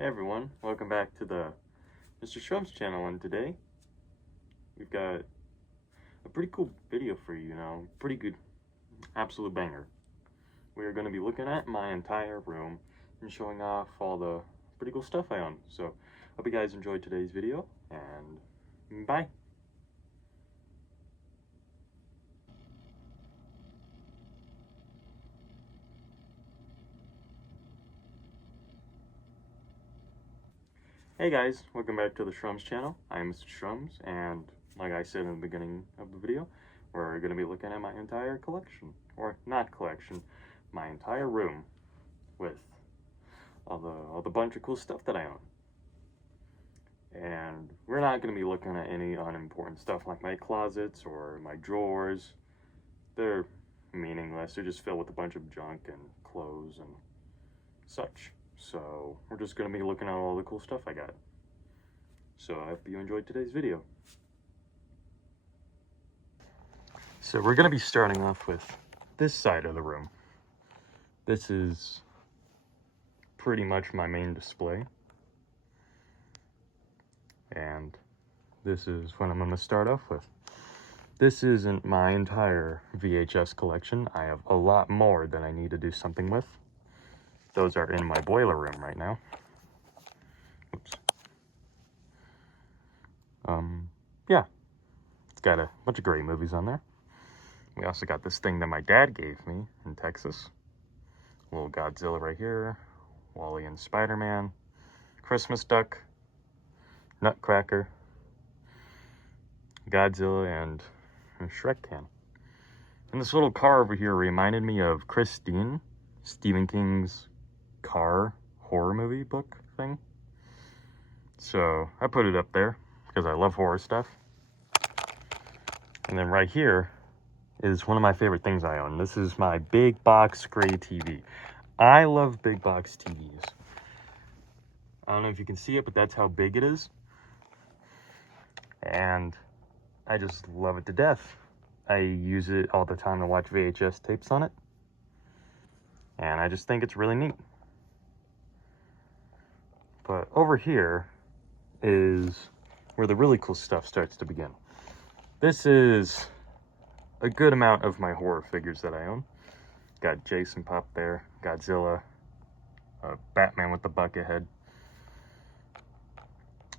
Hey everyone, welcome back to the Mr. Shrubs channel, and today we've got a pretty cool video for you now, pretty good, absolute banger. We are going to be looking at my entire room and showing off all the pretty cool stuff I own. So, hope you guys enjoyed today's video, and bye! Hey guys, welcome back to the Shrums channel. I am Mr. Shrums, and like I said in the beginning of the video, we're going to be looking at my entire collection, or not collection, my entire room with all the bunch of cool stuff that I own. And we're not going to be looking at any unimportant stuff like my closets or my drawers. They're meaningless. They're just filled with a bunch of junk and clothes and such. So we're just going to be looking at all the cool stuff I got. So I hope you enjoyed today's video. So we're going to be starting off with this side of the room. This is pretty much my main display. And this is what I'm going to start off with. This isn't my entire VHS collection. I have a lot more that I need to do something with. Those are in my boiler room right now. Oops. Yeah. It's got a bunch of great movies on there. We also got this thing that my dad gave me in Texas. A little Godzilla right here. Wally and Spider-Man. Christmas Duck. Nutcracker. Godzilla and a Shrek can. And this little car over here reminded me of Christine, Stephen King's car horror movie book thing. So I put it up there because I love horror stuff. And then right here is one of my favorite things I own. This is my big box gray TV. I love big box TVs. I don't know if you can see it, but that's how big it is. And I just love it to death. I use it all the time to watch VHS tapes on it. And I just think it's really neat. But over here is where the really cool stuff starts to begin. This is a good amount of my horror figures that I own. Got Jason Pop there, Godzilla, Batman with the bucket head,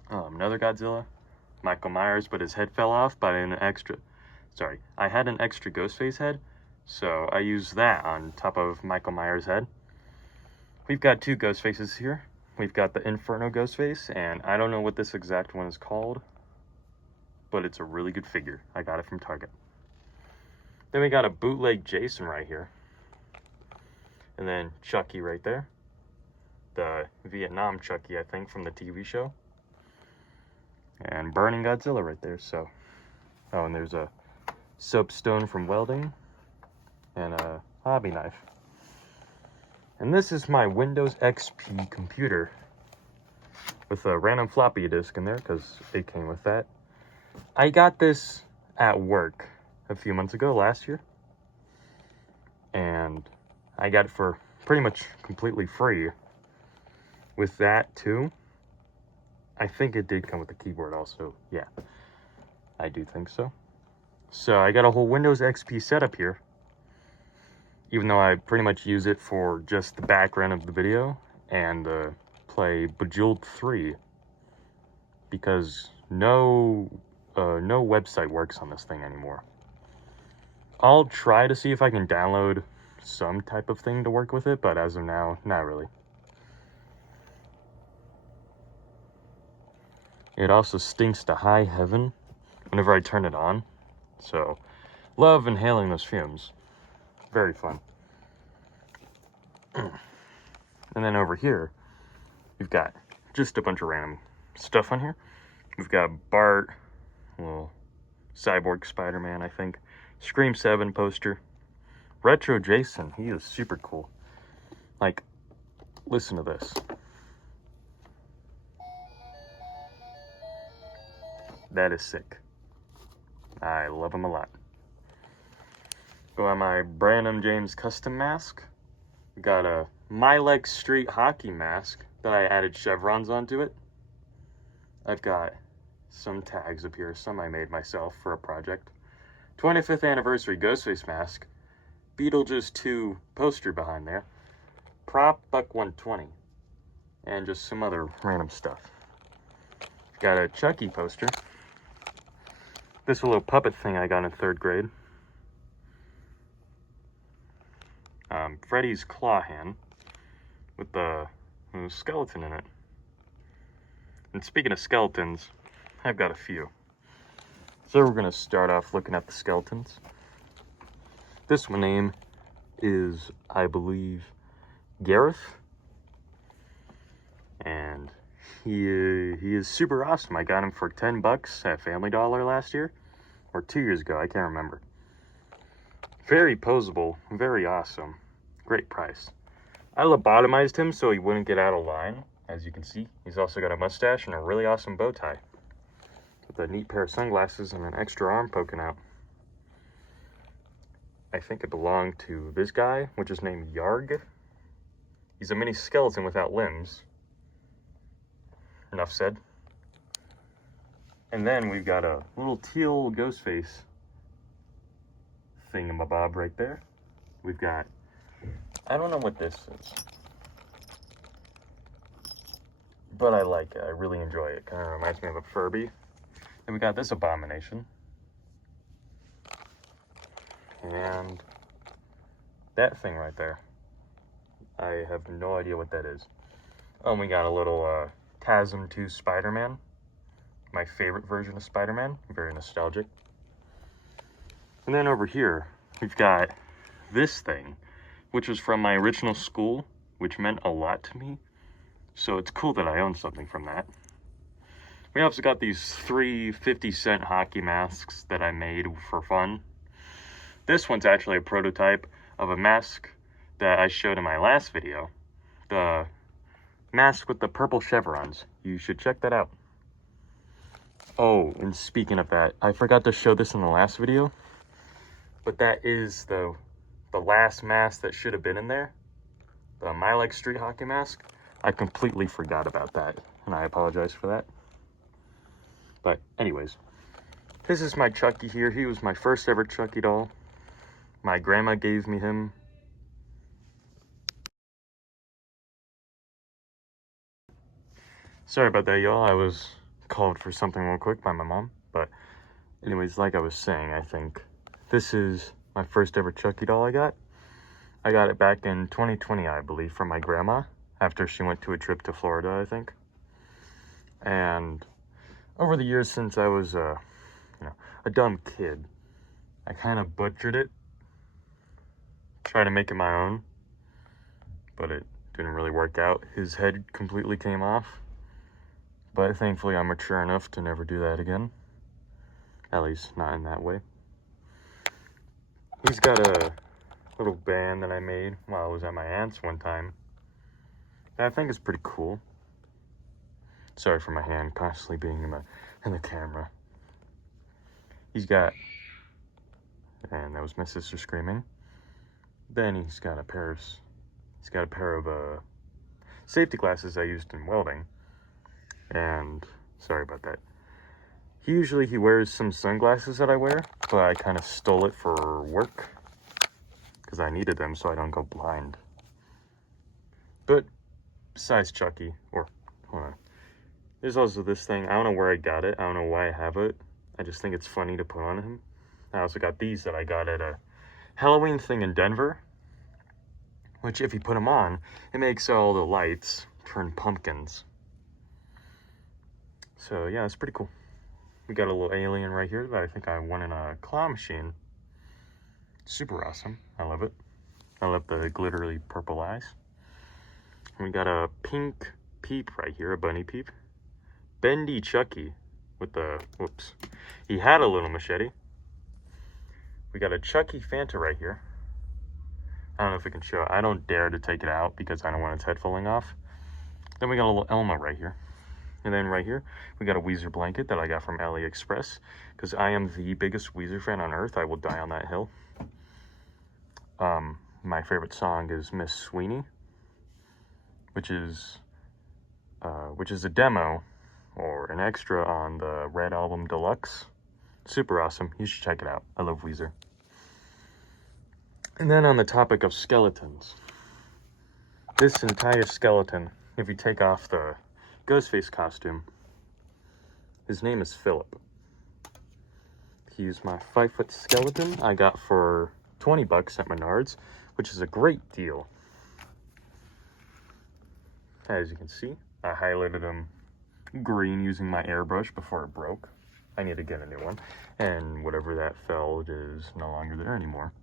another Godzilla, Michael Myers, but his head fell off by an extra, I had an extra Ghostface head, so I used that on top of Michael Myers' head. We've got two Ghostfaces here. We've got the Inferno Ghostface, and I don't know what this exact one is called, but it's a really good figure. I got it from Target. Then we got a bootleg Jason right here. And then Chucky right there. The Vietnam Chucky, I think, from the TV show. And Burning Godzilla right there, so. Oh, and there's a soapstone from welding. And a hobby knife. And this is my Windows XP computer. With a random floppy disk in there, because it came with that. I got this at work a few months ago, last year. And I got it for pretty much completely free. With that too. I think it did come with the keyboard also. Yeah, I do think so. So I got a whole Windows XP setup here. Even though I pretty much use it for just the background of the video and play Bejeweled 3. Because no website works on this thing anymore. I'll try to see if I can download some type of thing to work with it, but as of now, not really. It also stinks to high heaven whenever I turn it on. So, love inhaling those fumes. Very fun. And then over here, we've got just a bunch of random stuff on here. We've got Bart, little cyborg Spider-Man, I think. Scream 7 poster. Retro Jason, he is super cool. Like, listen to this. That is sick. I love him a lot. Go on my Branham James custom mask. Got a Milex Street hockey mask that I added chevrons onto it. I've got some tags up here, some I made myself for a project. 25th anniversary Ghostface mask, Beetlejuice 2 poster behind there, prop buck 120, and just some other random stuff. Got a Chucky poster. This little puppet thing I got in 3rd grade. Freddy's claw hand with the skeleton in it. And speaking of skeletons, I've got a few. So we're going to start off looking at the skeletons. This one name is, I believe, Gareth. And he is super awesome. I got him for $10 at Family Dollar last year. Or 2 years ago, I can't remember. Very posable, very awesome. Great price. I lobotomized him so he wouldn't get out of line. As you can see, he's also got a mustache and a really awesome bow tie. With a neat pair of sunglasses and an extra arm poking out. I think it belonged to this guy, which is named Yarg. He's a mini skeleton without limbs. Enough said. And then we've got a little teal Ghostface thingamabob right there. We've got, I don't know what this is, but I like it. I really enjoy it. Kind of reminds me of a Furby. Then we got this abomination. And that thing right there. I have no idea what that is. Oh, and we got a little TASM 2 Spider-Man. My favorite version of Spider-Man. Very nostalgic. And then over here, we've got this thing, which was from my original school, which meant a lot to me. So it's cool that I own something from that. We also got these 3 50-cent hockey masks that I made for fun. This one's actually a prototype of a mask that I showed in my last video. The mask with the purple chevrons. You should check that out. Oh, and speaking of that, I forgot to show this in the last video. But that is the last mask that should have been in there. The My Leg Street hockey mask. I completely forgot about that, and I apologize for that. But anyways, this is my Chucky here. He was my first ever Chucky doll. My grandma gave me him. Sorry about that, y'all. I was called for something real quick by my mom. But anyways, like I was saying, I think this is my first ever Chucky doll I got. I got it back in 2020, I believe, from my grandma. After she went to a trip to Florida, I think. And over the years since I was a dumb kid, I kind of butchered it. Tried to make it my own. But it didn't really work out. His head completely came off. But thankfully I'm mature enough to never do that again. At least not in that way. He's got a little band that I made while I was at my aunt's one time. That I think is pretty cool. Sorry for my hand constantly being in the camera. He's got, and that was my sister screaming. Then he's got a pair of safety glasses I used in welding. And sorry about that. Usually he wears some sunglasses that I wear, but I kind of stole it for work because I needed them so I don't go blind. But besides Chucky, hold on. There's also this thing. I don't know where I got it. I don't know why I have it. I just think it's funny to put on him. I also got these that I got at a Halloween thing in Denver, which if you put them on, it makes all the lights turn pumpkins. So yeah, it's pretty cool. We got a little alien right here that I think I won in a claw machine. Super awesome. I love it. I love the glittery purple eyes. And we got a pink peep right here, a bunny peep. Bendy Chucky with the, whoops. He had a little machete. We got a Chucky Fanta right here. I don't know if we can show it. I don't dare to take it out because I don't want its head falling off. Then we got a little Elma right here. And then right here, we got a Weezer blanket that I got from AliExpress. Because I am the biggest Weezer fan on earth. I will die on that hill. My favorite song is Miss Sweeney, which is which is a demo or an extra on the Red Album Deluxe. Super awesome. You should check it out. I love Weezer. And then on the topic of skeletons, this entire skeleton, if you take off the Ghostface costume, his name is Philip. He's my 5-foot skeleton I got for $20 at Menards, which is a great deal. As you can see, I highlighted him green using my airbrush before it broke. I need to get a new one, and whatever that felt is no longer there anymore.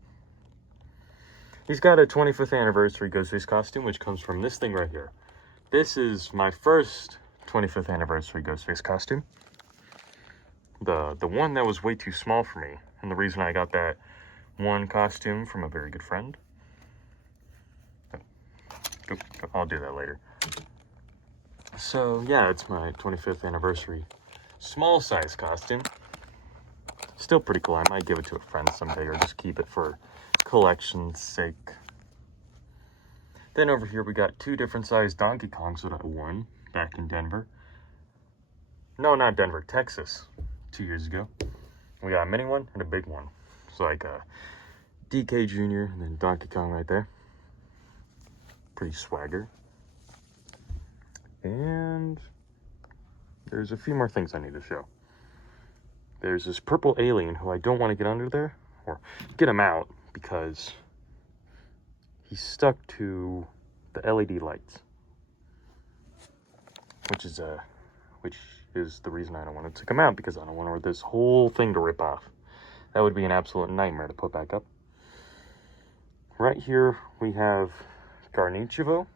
He's got a 25th anniversary Ghostface costume, which comes from this thing right here. This is my first 25th anniversary Ghostface costume. The one that was way too small for me, and the reason I got that one costume from a very good friend. I'll do that later. So yeah, it's my 25th anniversary small size costume. Still pretty cool. I might give it to a friend someday or just keep it for collection's sake. Then over here we got 2 different sized Donkey Kongs that I won back in Denver. No, not Denver, Texas, 2 years ago. We got a mini one and a big one. It's like a DK Jr. and then Donkey Kong right there. Pretty swagger. And there's a few more things I need to show. There's this purple alien who I don't want to get under there, or get him out, because he's stuck to the LED lights, which is the reason I don't want to take him out, because I don't want this whole thing to rip off. That would be an absolute nightmare to put back up. Right here we have Garnichevo,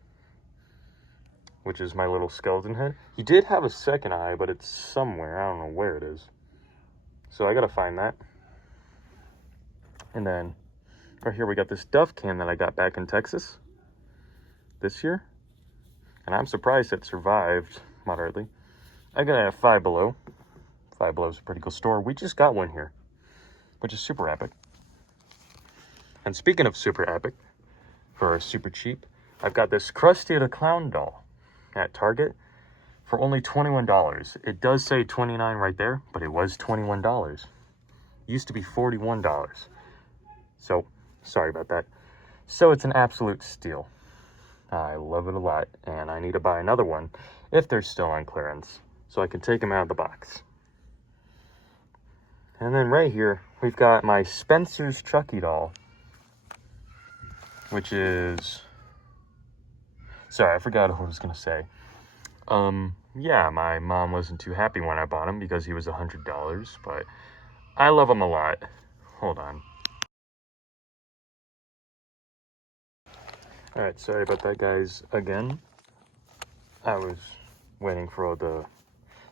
which is my little skeleton head. He did have a second eye, but it's somewhere. I don't know where it is. So I gotta find that. And then right here we got this Duff can that I got back in Texas this year. And I'm surprised it survived moderately. I got it at Five Below. Five Below is a pretty cool store. We just got one here, which is super epic. And speaking of super epic, for super cheap, I've got this Krusty the Clown doll at Target for only $21. It does say $29 right there, but it was $21. It used to be $41. So, sorry about that. So it's an absolute steal. I love it a lot, and I need to buy another one if they're still on clearance, so I can take them out of the box. And then right here, we've got my Spencer's Chucky doll, which is... Sorry, I forgot what I was going to say. Yeah, my mom wasn't too happy when I bought him because he was $100, but I love him a lot. Hold on. Alright, sorry about that, guys, again. I was waiting for all the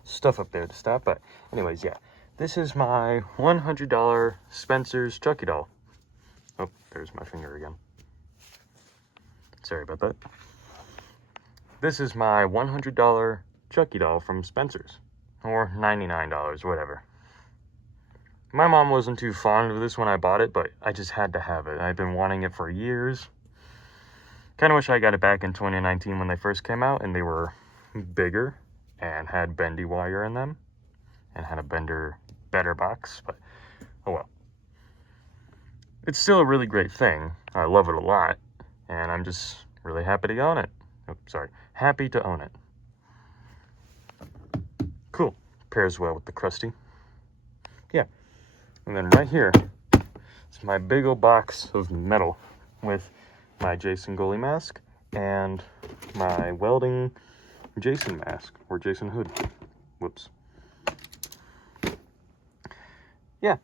stuff up there to stop, but anyways, yeah. This is my $100 Spencer's Chucky doll. Oh, there's my finger again. Sorry about that. This is my $100 Chucky doll from Spencer's, or $99, whatever. My mom wasn't too fond of this when I bought it, but I just had to have it. I've been wanting it for years. Kind of wish I got it back in 2019 when they first came out, and they were bigger and had bendy wire in them, and had a better box, but oh well. It's still a really great thing. I love it a lot, and I'm just really happy to own it. Oh, sorry. Happy to own it. Cool. Pairs well with the Krusty. Yeah. And then right here is my big old box of metal with my Jason goalie mask and my welding Jason mask, or Jason hood. Whoops. Yeah.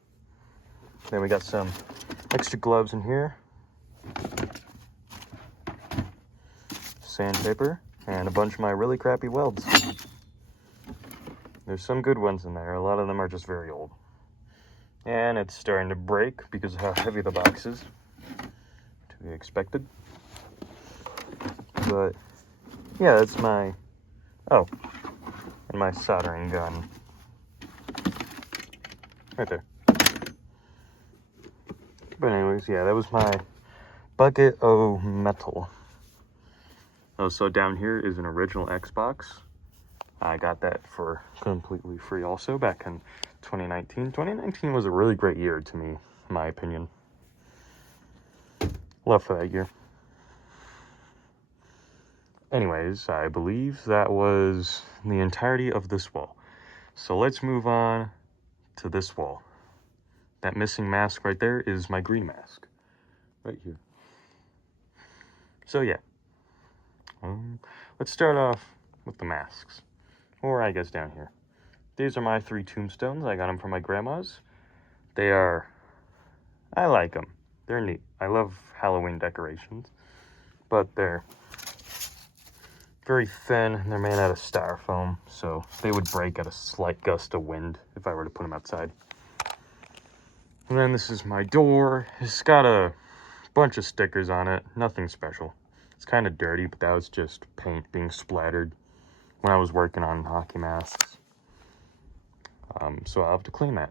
Then we got some extra gloves in here. Sandpaper, and a bunch of my really crappy welds. There's some good ones in there. A lot of them are just very old. And it's starting to break because of how heavy the box is. To be expected. But, yeah, that's my... Oh, and my soldering gun. Right there. But anyways, yeah, that was my bucket of metal. Oh, so down here is an original Xbox I got that for completely free also back in 2019. 2019 was a really great year to me, in my opinion. Love for that year. Anyways, I believe that was the entirety of this wall. So let's move on to this wall. That missing mask right there is my green mask. Right here. So yeah. Let's start off with the masks. Or I guess down here. These are my 3 tombstones. I got them from my grandma's. I like them. They're neat. I love Halloween decorations. But they're very thin, and they're made out of styrofoam, so they would break at a slight gust of wind if I were to put them outside. And then this is my door. It's got a bunch of stickers on it, nothing special. It's kind of dirty, but that was just paint being splattered when I was working on hockey masks. So I'll have to clean that.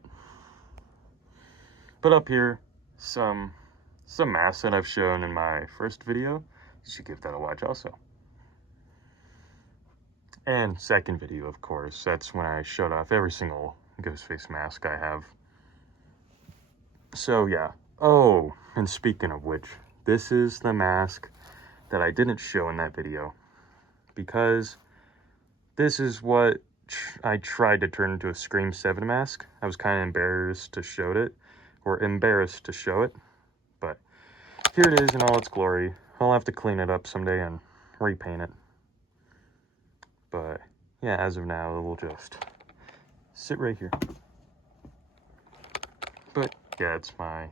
But up here, some masks that I've shown in my first video. You should give that a watch also. And second video, of course, that's when I showed off every single ghost face mask I have. So yeah. Oh, and speaking of which, this is the mask that I didn't show in that video, because this is what I tried to turn into a Scream 7 mask. I was kind of embarrassed to show it, but here it is in all its glory. I'll have to clean it up someday and repaint it. But yeah, as of now, it will just sit right here. But yeah, it's my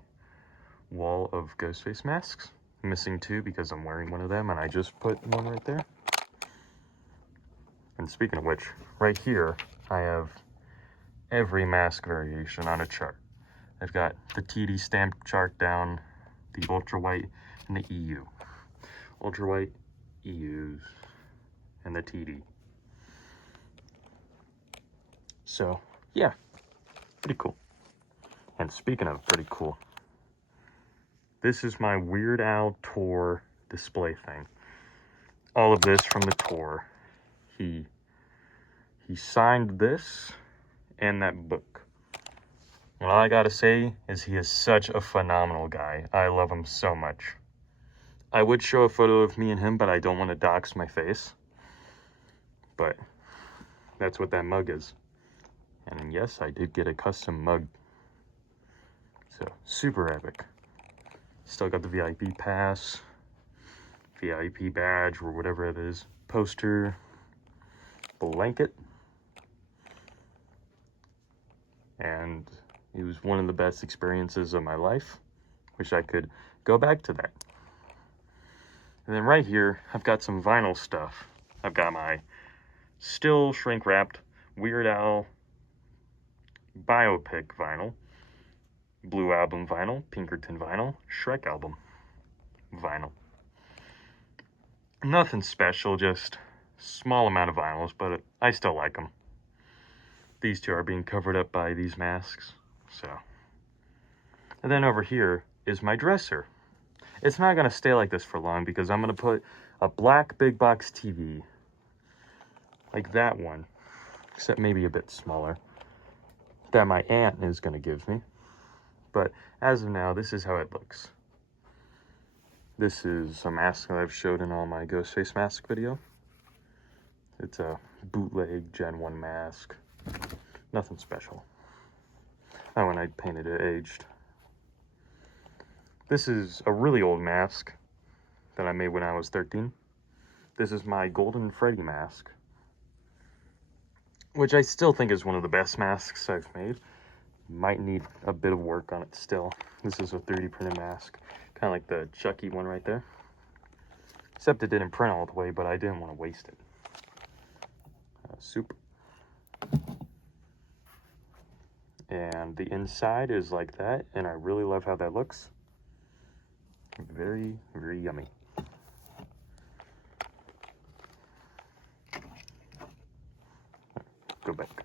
wall of ghost face masks. I'm missing 2 because I'm wearing one of them, and I just put one right there. And speaking of which, right here, I have every mask variation on a chart. I've got the TD stamped chart down, the ultra white, and the EU. Ultra white, EUs, and the TD. So, yeah, pretty cool. And speaking of pretty cool, this is my Weird Al tour display thing. All of this from the tour. He signed this and that book. And all I gotta say is he is such a phenomenal guy. I love him so much. I would show a photo of me and him, but I don't want to dox my face. But that's what that mug is. And yes, I did get a custom mug. So, super epic. Still got the VIP pass, VIP badge, or whatever it is, poster, blanket. And it was one of the best experiences of my life. Wish I could go back to that. And then right here, I've got some vinyl stuff. I've got my still shrink-wrapped Weird Al biopic vinyl, Blue Album vinyl, Pinkerton vinyl, Shrek album vinyl. Nothing special, just small amount of vinyls, but I still like them. These 2 are being covered up by these masks, so. And then over here is my dresser. It's not going to stay like this for long because I'm going to put a black big box TV, like that one, except maybe a bit smaller, that my aunt is going to give me. But as of now, this is how it looks. This is a mask that I've showed in all my ghost face mask video. It's a bootleg Gen 1 mask. Nothing special. Oh, and I painted it aged. This is a really old mask that I made when I was 13. This is my Golden Freddy mask, which I still think is one of the best masks I've made. Might need a bit of work on it still. This is a 3D printed mask, kind of like the Chucky one right there. Except it didn't print all the way, but I didn't want to waste it. Super. And the inside is like that, and I really love how that looks. Very, very yummy. Go back.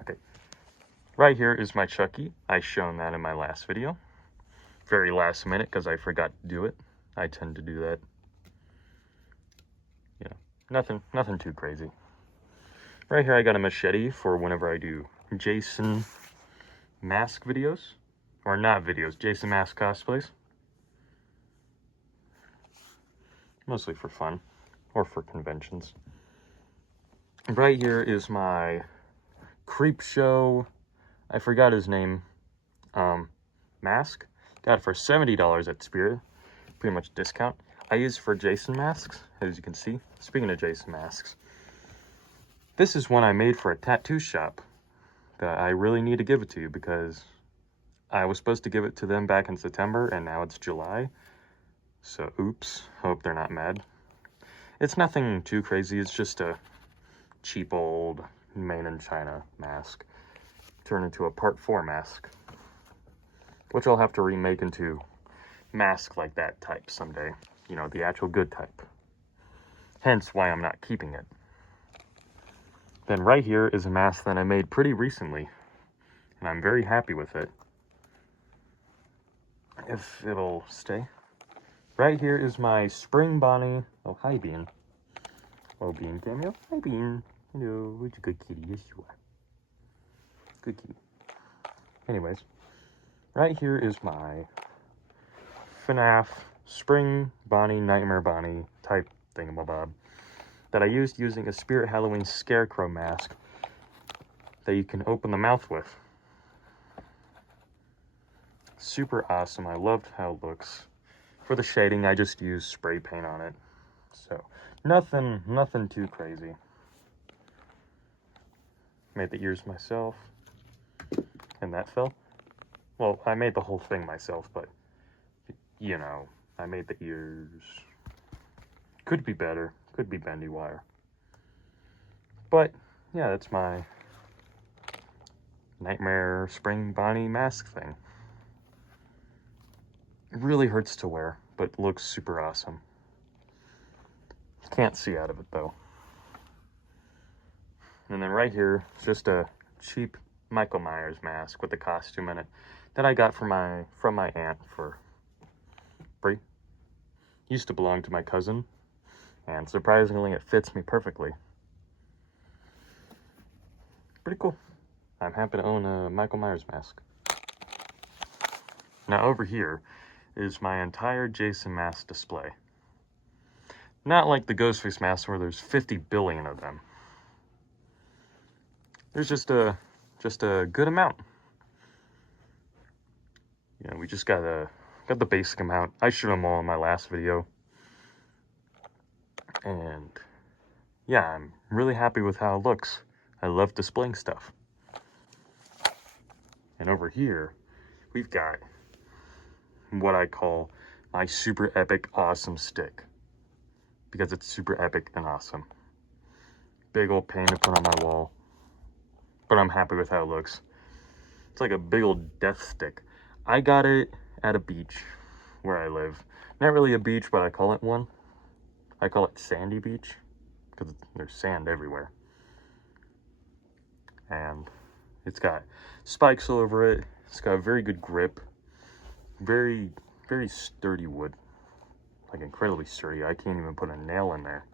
Okay. Right here is my Chucky. I shown that in my last video. Very last minute because I forgot to do it. I tend to do that. Nothing too crazy. Right here I got a machete for whenever I do Jason mask videos. Or not videos, Jason mask cosplays. Mostly for fun. Or for conventions. Right here is my Creep Show, I forgot his name, mask. Got it for $70 at Spirit. Pretty much discount. I use for Jason masks, as you can see. Speaking of Jason masks, this is one I made for a tattoo shop that I really need to give it to you because I was supposed to give it to them back in September and now it's July. So oops, hope they're not mad. It's nothing too crazy, it's just a cheap old made in China mask turned into a part 4 mask, which I'll have to remake into mask like that type someday, you know, the actual good type, hence why I'm not keeping it. Then right here is a mask that I made pretty recently and I'm very happy with it, if it'll stay. Right here is my Spring Bonnie. Oh, hi Bean. Oh, Bean cameo. Hi Bean. Hello, who's a good kitty? Yes you are. Good kitty. Anyways, right here is my FNAF Spring Bonnie, Nightmare Bonnie type thingamabob that I used using a Spirit Halloween Scarecrow mask that you can open the mouth with. Super awesome. I loved how it looks. For the shading, I just used spray paint on it. So, nothing too crazy. Made the ears myself. And that fell. Well, I made the whole thing myself, but, you know, I made the ears. Could be better. Could be bendy wire. But, yeah, that's my Nightmare Spring Bonnie mask thing. It really hurts to wear, but looks super awesome. Can't see out of it, though. And then right here, it's just a cheap Michael Myers mask with a costume in it that I got from my aunt for free. Used to belong to my cousin, and surprisingly it fits me perfectly. Pretty cool. I'm happy to own a Michael Myers mask. Now over here is my entire Jason mask display. Not like the Ghostface mask where there's 50 billion of them. There's just a good amount. You know, we just got the basic amount. I showed them all in my last video. And yeah, I'm really happy with how it looks. I love displaying stuff. And over here, we've got what I call my super epic awesome stick. Because it's super epic and awesome. Big old pain to put on my wall. But I'm happy with how it looks. It's like a big old death stick. I got it at a beach where I live. Not really a beach, but I call it one. I call it Sandy Beach because there's sand everywhere. And it's got spikes all over it. It's got a very good grip. Very, very sturdy wood. Like incredibly sturdy. I can't even put a nail in there.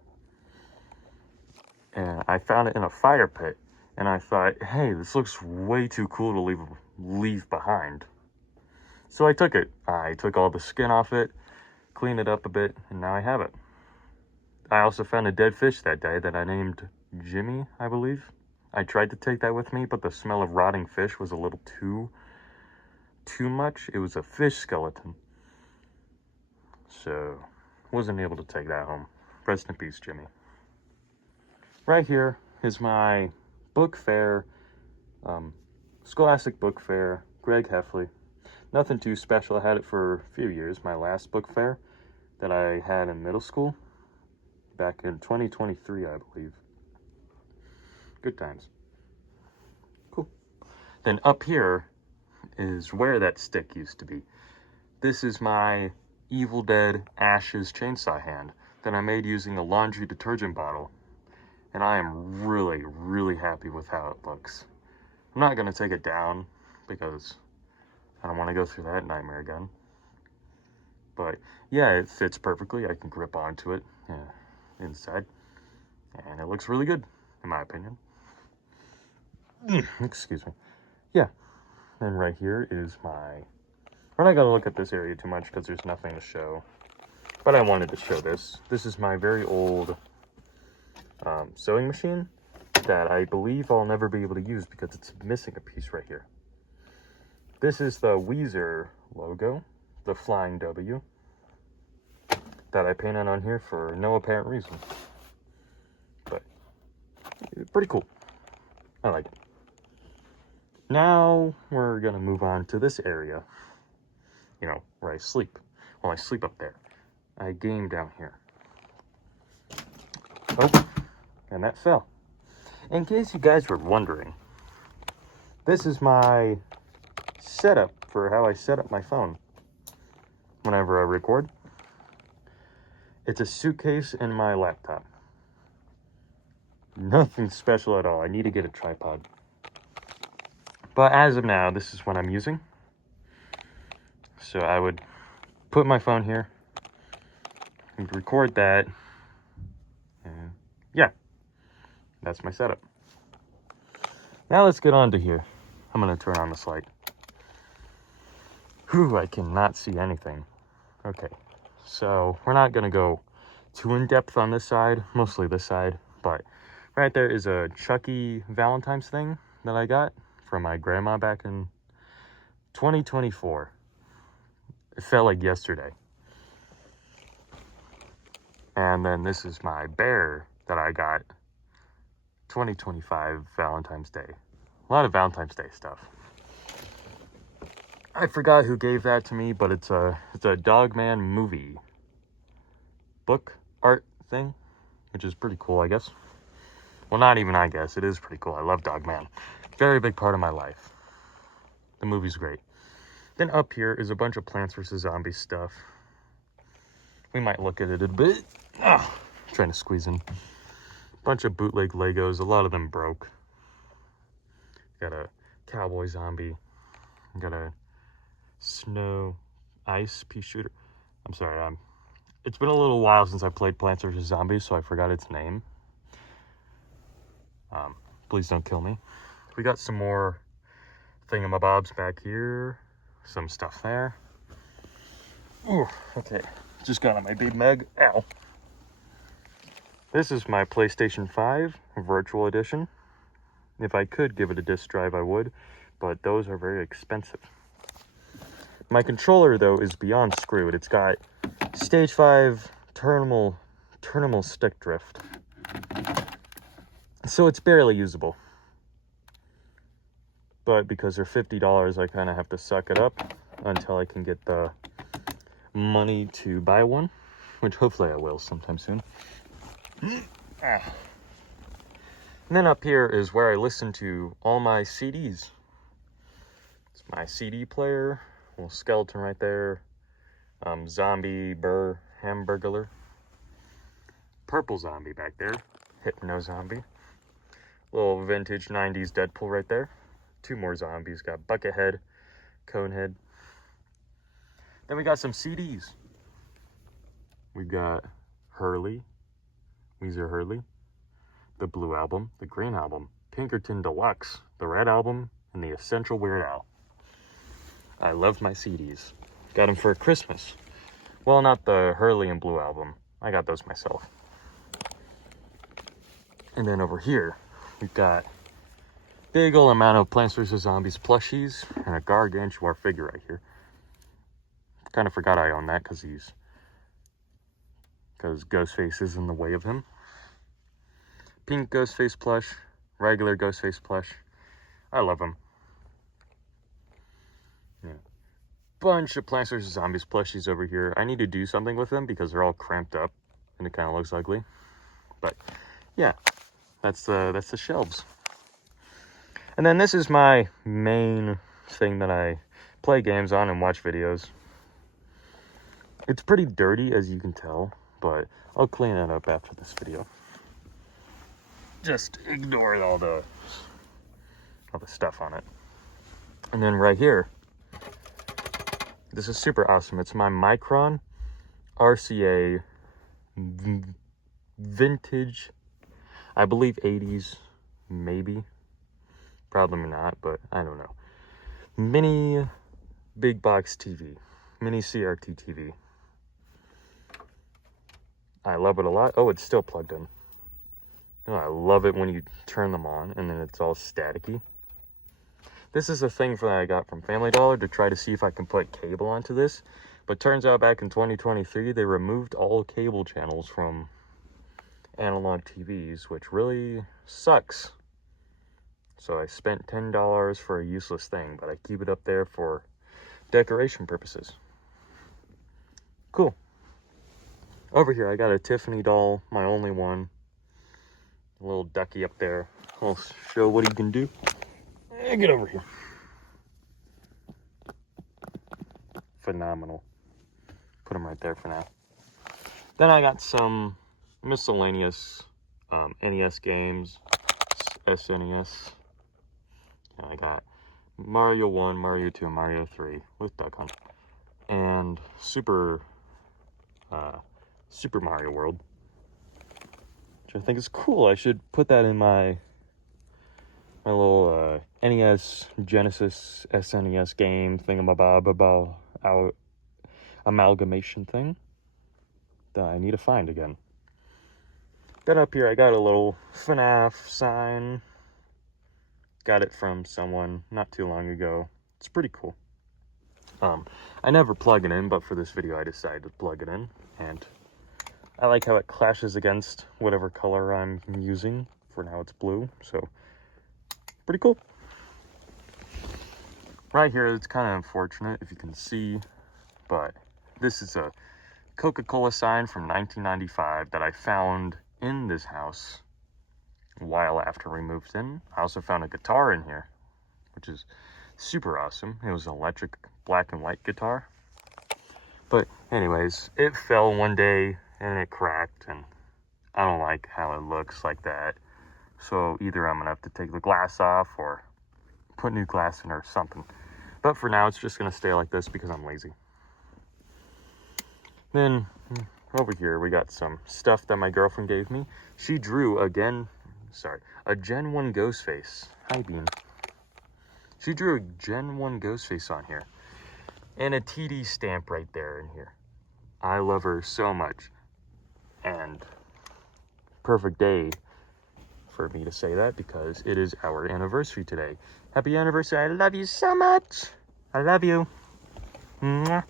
And I found it in a fire pit. And I thought, hey, this looks way too cool to leave behind. So I took it. I took all the skin off it, cleaned it up a bit, and now I have it. I also found a dead fish that day that I named Jimmy, I believe. I tried to take that with me, but the smell of rotting fish was a little too much. It was a fish skeleton. So, wasn't able to take that home. Rest in peace, Jimmy. Right here is my book fair, Scholastic Book Fair, Greg Heffley. Nothing too special. I had it for a few years. My last book fair that I had in middle school back in 2023, I believe. Good times. Cool. Then up here is where that stick used to be. This is my Evil Dead Ashes chainsaw hand that I made using a laundry detergent bottle. And I am really, really happy with how it looks. I'm not going to take it down because I don't want to go through that nightmare again. But yeah, it fits perfectly. I can grip onto it inside. And it looks really good, in my opinion. Excuse me. Yeah. Then right here is my... We're not going to look at this area too much because there's nothing to show. But I wanted to show this. This is my very old sewing machine that I believe I'll never be able to use because it's missing a piece right here. This is the Weezer logo, the flying W, that I painted on here for no apparent reason. But pretty cool. I like it. Now we're gonna move on to this area, you know, where I sleep. Well, I sleep up there. I game down here. Oh, and that fell. In case you guys were wondering, this is my setup for how I set up my phone whenever I record. It's a suitcase and my laptop. Nothing special at all. I need to get a tripod. But as of now, this is what I'm using. So I would put my phone here and record that. And yeah, that's my setup. Now let's get on to here. I'm going to turn on this light. Whew, I cannot see anything. Okay, so we're not going to go too in-depth on this side, mostly this side, but right there is a Chucky Valentine's thing that I got from my grandma back in 2024. It felt like yesterday. And then this is my bear that I got 2025 Valentine's Day. A lot of Valentine's Day stuff. I forgot who gave that to me, but it's a Dogman movie book art thing, which is pretty cool, I guess. Well, not even I guess. It is pretty cool. I love Dogman. Very big part of my life. The movie's great. Then up here is a bunch of Plants vs. Zombies stuff. We might look at it a bit. Trying to squeeze in. Bunch of bootleg Legos. A lot of them broke. Got a cowboy zombie. Got a snow ice pea shooter. I'm sorry. It's been a little while since I played Plants vs. Zombies, so I forgot its name. Please don't kill me. We got some more thingamabobs back here. Some stuff there. Ooh, okay. Just got on my big Meg. Ow. This is my PlayStation 5 Virtual Edition. If I could give it a disc drive, I would, but those are very expensive. My controller, though, is beyond screwed. It's got Stage 5 terminal stick drift. So it's barely usable. But because they're $50, I kind of have to suck it up until I can get the money to buy one, which hopefully I will sometime soon. And then up here is where I listen to all my CDs. It's my CD player, little skeleton right there, zombie burr hamburglar, purple zombie back there, hypno zombie, little vintage 90s Deadpool right there, two more zombies, got Buckethead, Conehead. Then we got some CDs. We got Hurley, Weezer Hurley, the Blue Album, the Green Album, Pinkerton Deluxe, the Red Album, and the Essential Weird Al. I love my CDs. Got them for Christmas. Well, not the Hurley and Blue Album. I got those myself. And then over here, we've got big old amount of Plants vs. Zombies plushies and a gargantuan figure right here. Kind of forgot I own that because Ghostface is in the way of him. Pink Ghostface plush, regular Ghostface plush. I love him. Yeah. Bunch of Plants vs. Zombies plushies over here. I need to do something with them because they're all cramped up and it kind of looks ugly. But yeah, that's the shelves. And then this is my main thing that I play games on and watch videos. It's pretty dirty, as you can tell, but I'll clean it up after this video. Just ignore all the stuff on it. And then right here, this is super awesome. It's my Micron RCA vintage I believe 80s, maybe. Probably not, but I don't know. Mini big box TV. Mini CRT TV. I love it a lot. Oh, it's still plugged in. Oh, I love it when you turn them on and then it's all staticky. This is a thing that I got from Family Dollar to try to see if I can put cable onto this. But turns out back in 2023, they removed all cable channels from analog TVs, which really sucks. So I spent $10 for a useless thing, but I keep it up there for decoration purposes. Cool. Over here, I got a Tiffany doll, my only one. A little ducky up there. I'll show what he can do. Get over here. Phenomenal. Put him right there for now. Then I got some miscellaneous NES games, SNES. And I got Mario 1, Mario 2, Mario 3 with Duck Hunt. And Super Mario World, which I think is cool. I should put that in my little NES Genesis SNES game thingamabob amalgamation thing that I need to find again. Then up here I got a little FNAF sign. Got it from someone not too long ago. It's pretty cool. I never plug it in, but for this video I decided to plug it in, and I like how it clashes against whatever color I'm using. For now it's blue, so pretty cool. Right here, it's kind of unfortunate if you can see, but this is a Coca-Cola sign from 1995 that I found in this house a while after we moved in. I also found a guitar in here, which is super awesome. It was an electric black and white guitar. But anyways, it fell one day and it cracked, and I don't like how it looks like that. So either I'm gonna have to take the glass off or put new glass in or something. But for now, it's just gonna stay like this because I'm lazy. Then over here, we got some stuff that my girlfriend gave me. She drew a Gen 1 Ghostface. Hi, Bean. She drew a Gen 1 Ghostface on here. And a TD stamp right there in here. I love her so much. And perfect day for me to say that because it is our anniversary today. Happy anniversary. I love you so much. I love you. Mwah.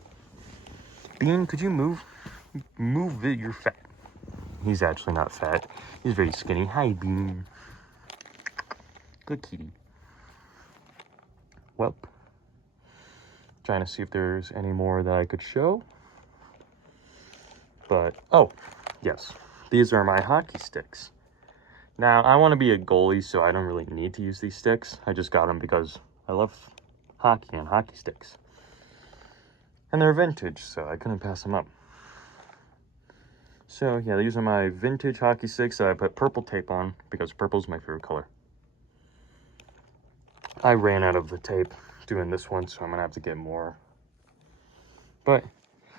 Bean, could you move? Move it, you're fat. He's actually not fat. He's very skinny. Hi, Bean. Good kitty. Well, trying to see if there's any more that I could show. But, oh, yes. These are my hockey sticks. Now, I want to be a goalie, so I don't really need to use these sticks. I just got them because I love hockey and hockey sticks. And they're vintage, so I couldn't pass them up. So, yeah, these are my vintage hockey sticks that I put purple tape on because purple's my favorite color. I ran out of the tape doing this one, so I'm going to have to get more. But,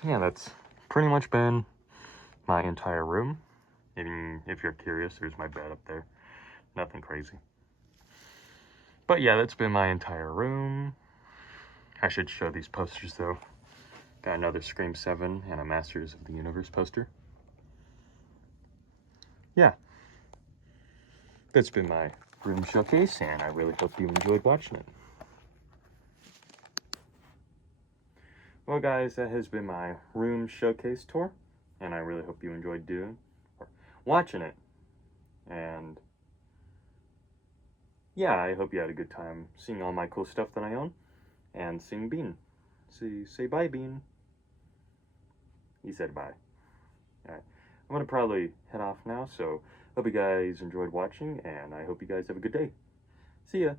yeah, that's pretty much been my entire room. Even if you're curious, there's my bed up there. Nothing crazy. But yeah, that's been my entire room. I should show these posters though. Got another Scream 7 and a Masters of the Universe poster. Yeah. That's been my room showcase, and I really hope you enjoyed watching it. Well guys, that has been my room showcase tour, and I really hope you enjoyed watching it. And yeah, I hope you had a good time seeing all my cool stuff that I own, and seeing Bean. Say bye, Bean. He said bye. Alright, I'm gonna probably head off now, so hope you guys enjoyed watching, and I hope you guys have a good day. See ya!